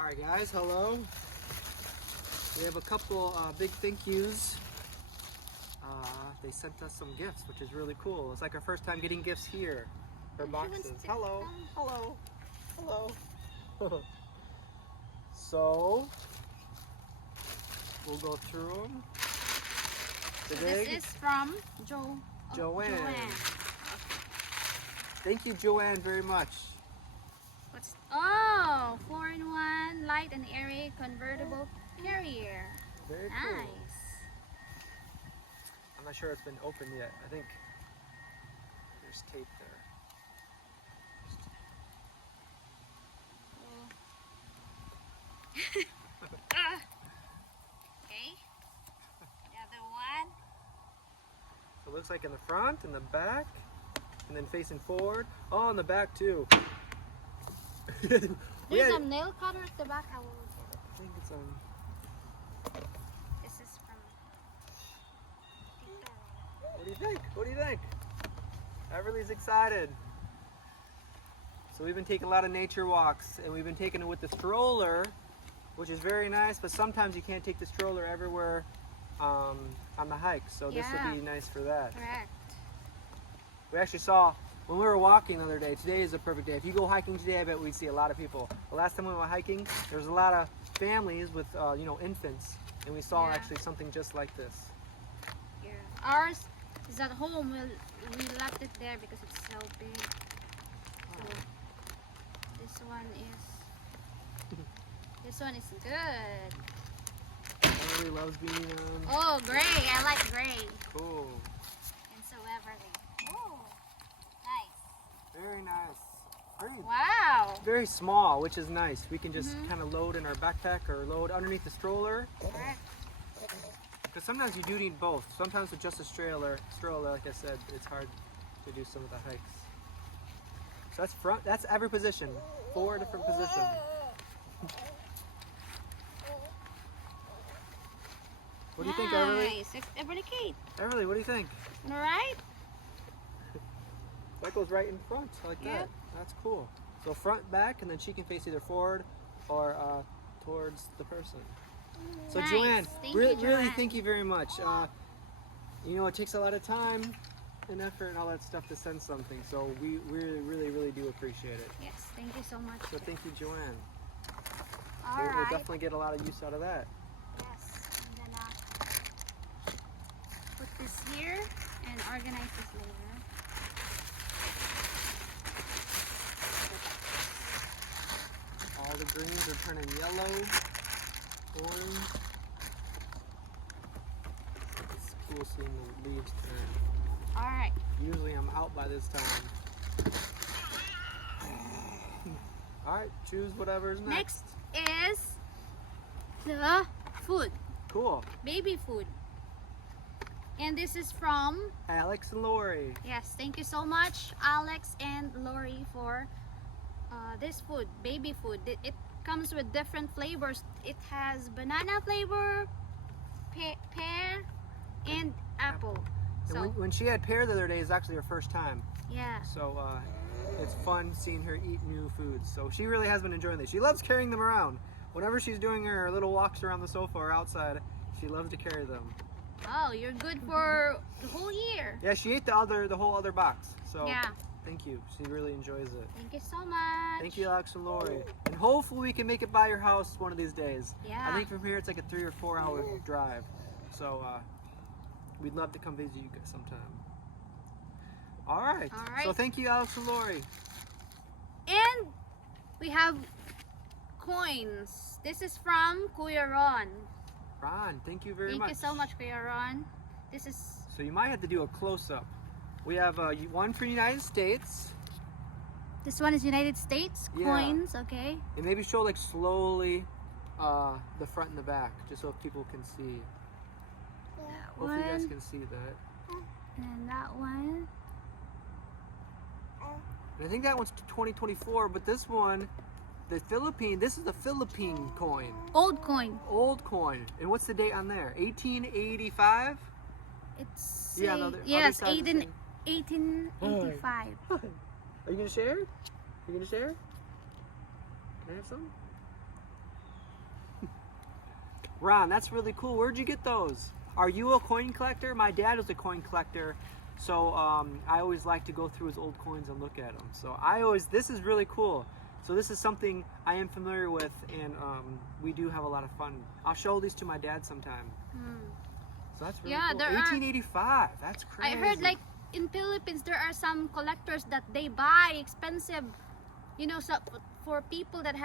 Alright guys, hello. We have a couple big thank yous. They sent us some gifts, which is really cool. It's like our first time getting gifts here. For boxes. Hello. Hello. Hello. So, we'll go through them. So this is from Joanne. Okay. Thank you, Joanne, very much. What's 4-in-1 light and airy convertible carrier. Very cool. Nice. I'm not sure it's been opened yet. I think there's tape there. Okay. The other one. So it looks like in the front, in the back, and then facing forward. Oh, on the back too. There's some nail cutter at the back. I will get it. I think it's on. This is from Tito. What do you think? What do you think? Everly's excited. So we've been taking a lot of nature walks, and we've been taking it with the stroller, which is very nice, but sometimes you can't take the stroller everywhere on the hike, so this will be nice for that. Correct. We actually saw, when we were walking the other day, today is a perfect day. If you go hiking today, I bet we'd see a lot of people. The last time we went hiking, there was a lot of families with infants, and we saw actually something just like this. Yeah. Ours is at home. We left it there because it's so big. So this one is good. Everybody loves being Oh, gray. I like gray. Cool. And so everything. Oh, nice. Very nice. Wow. Very small, which is nice. We can just kind of load in our backpack or load underneath the stroller. Correct. Because sometimes you do need both. Sometimes with just a stroller, like I said, it's hard to do some of the hikes. So that's front. That's every position. 4 different positions. What do you think, Everly? Nice. Everly Kate. Everly, what do you think? All right. That goes right in front, like that. That's cool. So front, back, and then she can face either forward or towards the person. So Nice. Joanne, Thank really, you, Joanne. thank you very much. It takes a lot of time and effort and all that stuff to send something. So we really do appreciate it. Yes, thank you so much. So thank you, Joanne. All We'll right. definitely get a lot of use out of that. Yes, I'm gonna put this here and organize this later. All the greens are turning yellow, orange. It's cool seeing the leaves turn. All right. Usually I'm out by this time. All right, choose whatever's next. Next is the food, Cool. baby food. And this is from, Alex and Lori. yes, thank you so much, Alex and Lori, for this food, baby food. It comes with different flavors. It has banana flavor, pear, and apple. And So, when she had pear the other day, it's actually her first time. yeah. So it's fun seeing her eat new foods. So she really has been enjoying this. She loves carrying them around. Whenever she's doing her little walks around the sofa or outside, she loves to carry them. Oh, you're good for the whole year. Yeah, she ate the whole other box. So Yeah. thank you. She really enjoys it. Thank you so much. Thank you, Alex and Lori. And hopefully we can make it by your house one of these days. Yeah. I think from here it's like a 3 or 4 hour drive. So we'd love to come visit you guys sometime. All right. All right. So thank you, Alex and Lori. And we have coins. This is from Kuya Ron. Ron, thank you very much. Thank you so much, Kuya Ron. This is, So you might have to do a close-up. We have one for the United States. this one is United States Yeah. coins, okay? And maybe show like slowly the front and the back, just so people can see. That Hopefully you guys one, can see that. and that one. And I think that one's 2024, but this one, this is the Philippine coin. Old coin. Old coin. And what's the date on there? 1885? It's Yeah, no, the other yes, side's the same. 1885. Are you gonna share? You gonna share? Can I have some? Ron, that's really cool. Where'd you get those? Are you a coin collector? My dad was a coin collector, so I always like to go through his old coins and look at them. So this is really cool. So this is something I am familiar with, and we do have a lot of fun. I'll show these to my dad sometime. So that's really cool. 1885. That's crazy. I heard like in Philippines there are some collectors that they buy expensive, you know, so for people that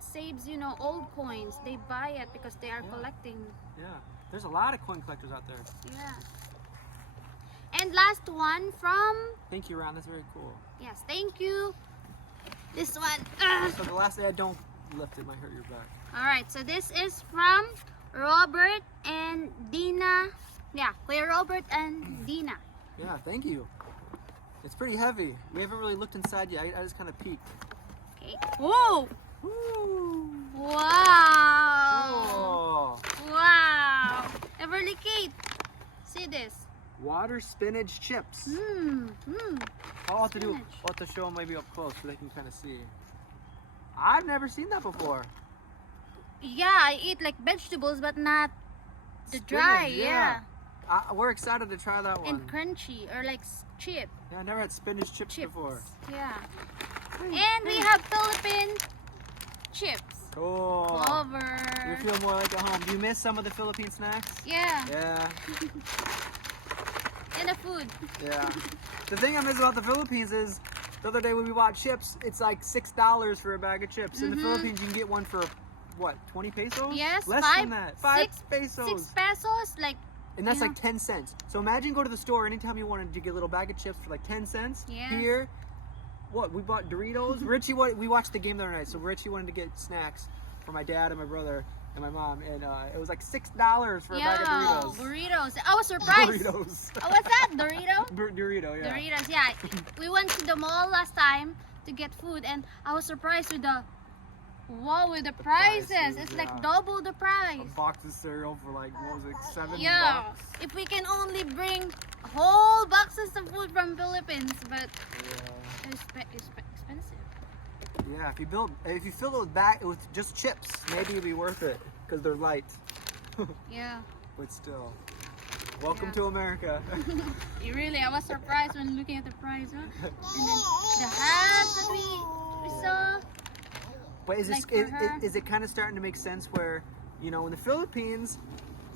saves, you know, old coins. They buy it because they are collecting. Yeah, there's a lot of coin collectors out there. Yeah. And last one from. Thank you, Ron. That's very cool. Yes, thank you. This one. So the last day, don't lift it, might hurt your back. All right, so this is from Robert and Dina. Yeah, Kuya Robert and Dina. Yeah, thank you. It's pretty heavy. We haven't really looked inside yet. I just kind of peeked. Okay. Whoa! Woo! Wow! Oh. Wow! Everly Kate, see this. Water spinach chips. I'll have to show them maybe up close so they can kind of see. I've never seen that before. Yeah, I eat like vegetables, but not the dry. Yeah. We're excited to try that one. And crunchy or like chip. Yeah, I never had spinach chips before. Yeah. And we have Philippine chips. Cool. Clover. You feel more like at home. Do you miss some of the Philippine snacks? Yeah. Yeah. And the food. Yeah. The thing I miss about the Philippines is the other day when we bought chips, it's like $6 for a bag of chips. In the Philippines, you can get one for what, 20 pesos? Yes, less than that. 5 pesos. 6 pesos, like. And that's like 10 cents. So imagine go to the store anytime you wanted to get a little bag of chips for like 10 cents. Yeah. Here, what, we bought Doritos. We watched the game the other night, so Richie wanted to get snacks for my dad and my brother and my mom, and it was like $6 for a bag of Doritos. Burritos. I was surprised. Doritos. Oh, what's that? Dorito? Dorito, yeah. Doritos, yeah. We went to the mall last time to get food, and I was surprised with the prices. It's like double the price. A box of cereal for like, what was it, $7? Yeah. If we can only bring whole boxes of food from Philippines, but it's expensive. Yeah, if you fill it with just chips, maybe it'd be worth it because they're light. Yeah. But still, welcome to America. I was surprised when looking at the price, huh? And then the hats that we saw. But is it kind of starting to make sense where, you know, in the Philippines,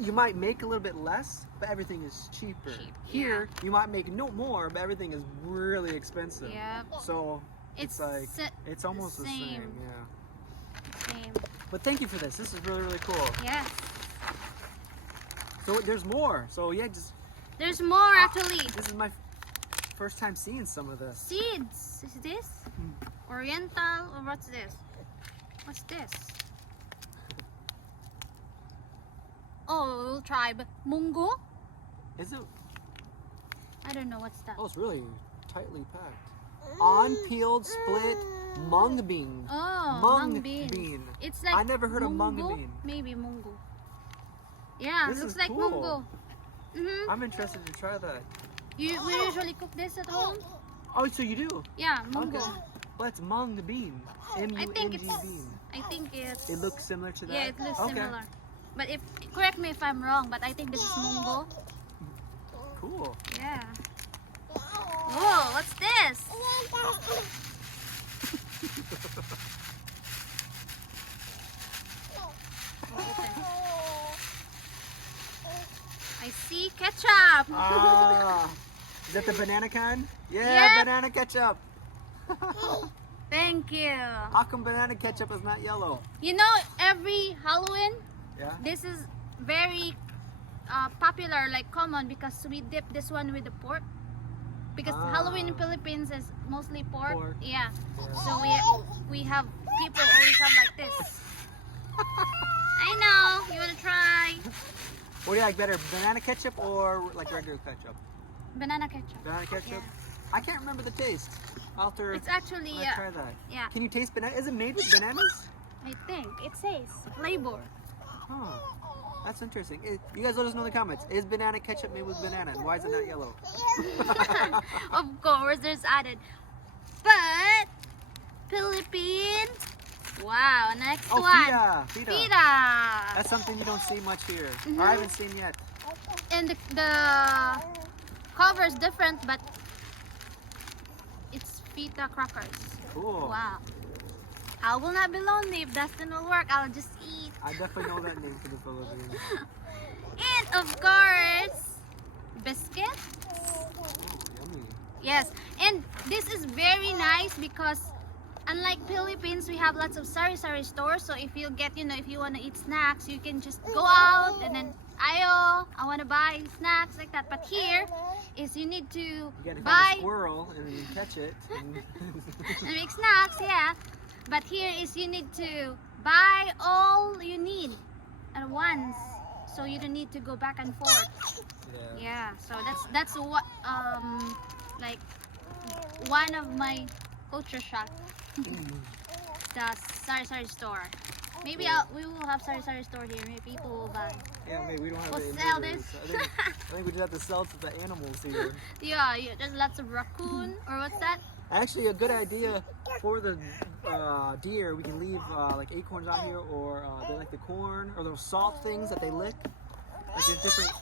you might make a little bit less, but everything is cheaper. Here, you might make no more, but everything is really expensive. Yeah. So it's like it's almost the same. Yeah. Same. But thank you for this. This is really, really cool. Yes. So there's more. So yeah, there's more actually. This is my first time seeing some of this. Seeds. Is this Oriental or what's this? What's this? Oh, we'll try. But mungo? Is it? I don't know what's that. Oh, it's really tightly packed. On-peeled split Mong Bean. Oh, Mong bean. Bean. It's like I never heard mungo? of Mong Bean. Maybe mungo. Yeah, this looks is like cool. mungo. I'm interested to try that. We usually cook this at home. Oh, so you do? Yeah, mungo. Okay. Well, it's Mong Bean. M-U-N-G Bean. I think it's. It looks similar to that? Yeah, it looks similar. But correct me if I'm wrong, but I think this is mungo. Cool. Yeah. Whoa, what's this? I see ketchup. Is that the banana kind? Yeah, Yep. banana ketchup. Thank you. How come banana ketchup is not yellow? You know, every Halloween, this is very popular, like common, because we dip this one with the pork. Because Halloween in Philippines is mostly pork. Yeah. So we have people always have like this. I know. You wanna try? What do you like better, banana ketchup or like regular ketchup? Banana ketchup. Banana ketchup? Yeah. I can't remember the taste. It's actually try that. Yeah. Can you taste banana? Is it made with bananas? I think it says flavor. Huh. That's interesting. You guys let us know in the comments. Is banana ketchup made with banana? And why is it not yellow? Of course, there's added. But Philippines Wow, next Oh, one. feta. Pita. That's something you don't see much here. Or I haven't seen yet. And the cover is different, but it's pita crackers. Cool. Wow. I will not be lonely if Dustin will work. I'll just eat. I definitely know that name for the Philippines. And of course, biscuit. Oh, yummy. Yes, and this is very nice because unlike Philippines, we have lots of sari-sari stores. So if you get, if you want to eat snacks, you can just go out and then, I want to buy snacks like that. But here is you need to You gotta buy find a squirrel and then you catch it. And and make snacks, yeah. But here is you need to buy all you need at once, so you don't need to go back and forth. yeah. Yeah, so that's what like one of my culture shock. The sari-sari store. Maybe we will have sari-sari store here. Maybe people will buy. Yeah, maybe we don't have We'll any sell neighbors. this. I think we just have to sell to the animals here. Yeah, there's lots of raccoon or what's that? Actually, a good idea for the deer, we can leave like acorns out here, or they like the corn, or those salt things that they lick. Like there's different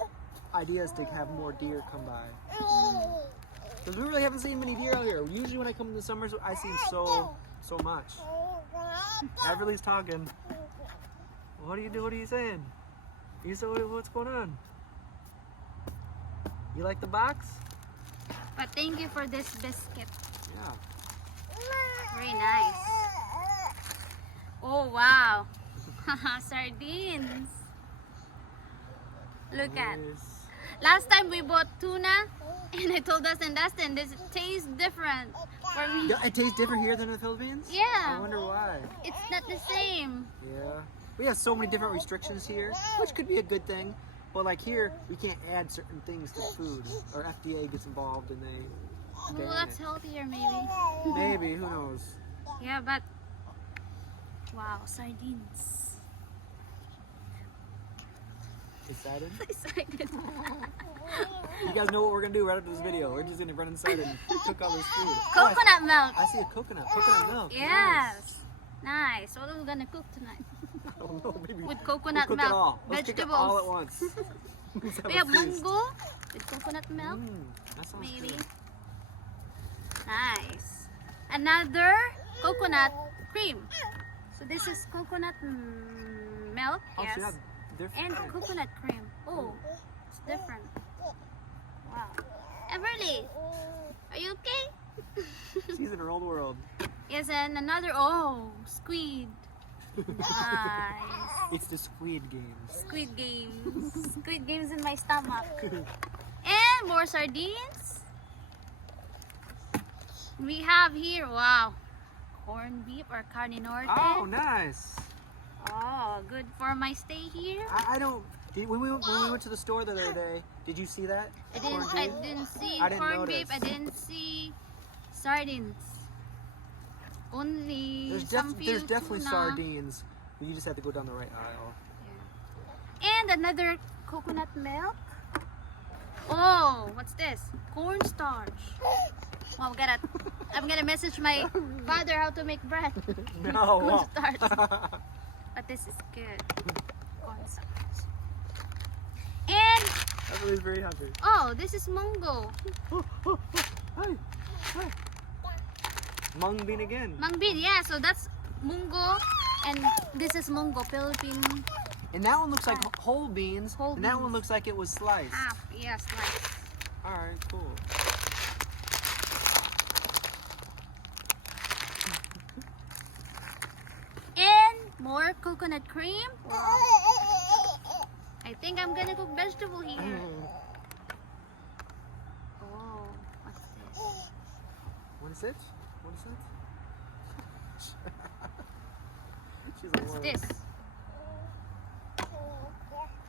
ideas to have more deer come by. Because we really haven't seen many deer out here. Usually when I come in the summers, I see so much. Everly's talking. What do you do? What are you saying? You said, what's going on? You like the box? But thank you for this biscuit. Yeah. Very nice. Oh wow. Sardines. Look at. Nice. Last time we bought tuna and I told Dustin, this tastes different for me. Yeah, it tastes different here than in the Philippines? Yeah. I wonder why. It's not the same. Yeah. We have so many different restrictions here, which could be a good thing. But like here, we can't add certain things to food, or FDA gets involved and they ban Well, that's it. healthier maybe. Maybe, who knows? Yeah, but wow, sardines. Excited? Excited. You guys know what we're gonna do right after this video. We're just gonna run inside and cook all this food. Coconut milk. I see a coconut milk. Yes. Nice. What are we gonna cook tonight? Nice. I don't know, maybe With coconut we'll cook milk. it all. Let's cook it Vegetables. all at once. Let's have We a have feast. munggo with coconut milk. That sounds Maybe. good. Nice. Another coconut cream. So this is coconut milk. Oh, Yes. so yeah, different. And coconut cream. Oh, it's different. Wow. Everly, are you okay? She's in her own world. Yes, and another, squid. Nice. It's the squid games. Squid games. Squid games in my stomach. And more sardines. We have here, wow, corned beef or carne norte. Oh, nice. Oh, good for my stay here. I don't. When we went to the store the other day, did you see that? I Corned didn't beef? see I didn't corned beef. I notice. didn't see sardines. Only There's, some few there's definitely tuna. sardines. But you just have to go down the right aisle. And another coconut milk. Oh, what's this? Cornstarch. Well, I'm gonna message my father how to make bread. No. Cornstarch. But this is good. Cornstarch. And Everybody's very happy. oh, this is mungo. Hi. Hi. Mong Bean again. Mong Bean, yeah. So that's mungo, and this is mungo, Philippine And that one looks like whole beans. Whole and that one beans. looks like it was sliced. half. Yes, like. Alright, cool. And more coconut cream. Wow. I think I'm gonna cook vegetable here. Oh, what's this? What is it? What is it? She's a What's worm. this?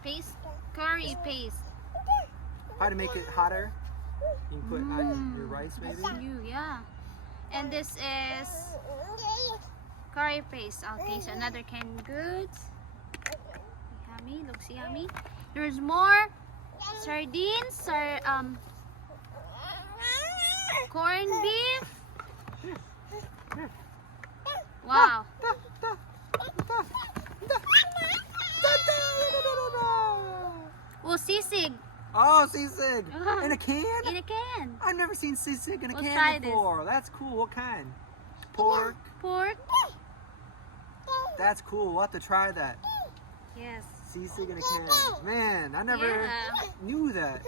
Paste, curry paste. How to make it hotter? You can put on your rice maybe? That's new, yeah. And this is curry paste. Okay, so another canned goods. Yummy, looks yummy. There's more sardines, corned beef. Wow. Oh, sisig! In a can? In a can. I've never seen sisig in a We'll can try before. That's cool. What kind? Pork? Pork. That's cool. We'll have to try that. Yes. Sisig in a can. Man, I never Yeah. knew that.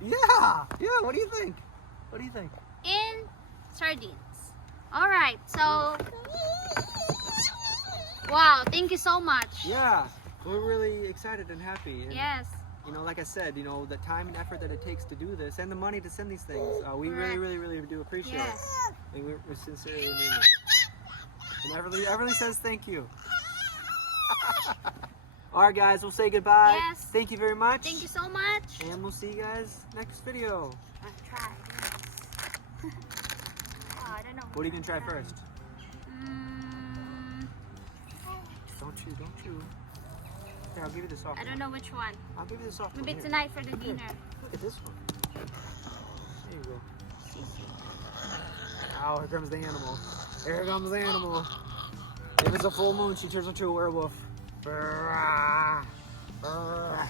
Yeah. Yeah. What do you think? What do you think? In sardines. All right. So, wow. Thank you so much. Yeah. We're really excited and happy. And, Yes. you know, like I said, you know, the time and effort that it takes to do this and the money to send these things, we Correct. really do appreciate Yes. it. And we sincerely mean it. And Everly says thank you. All right, guys, we'll say goodbye. Yes. Thank you very much. Thank you so much. And we'll see you guys next video. I'll try this. Oh, I don't know. What are you going to try first? Mm, Don't chew. Here, I'll give you the soft I one. don't know which one. I'll give you the soft Maybe one. Here. tonight for the dinner. Look at this one. There you go. Oh, here comes the animal. Here comes the animal. If it's a full moon, she turns into a werewolf. Oh.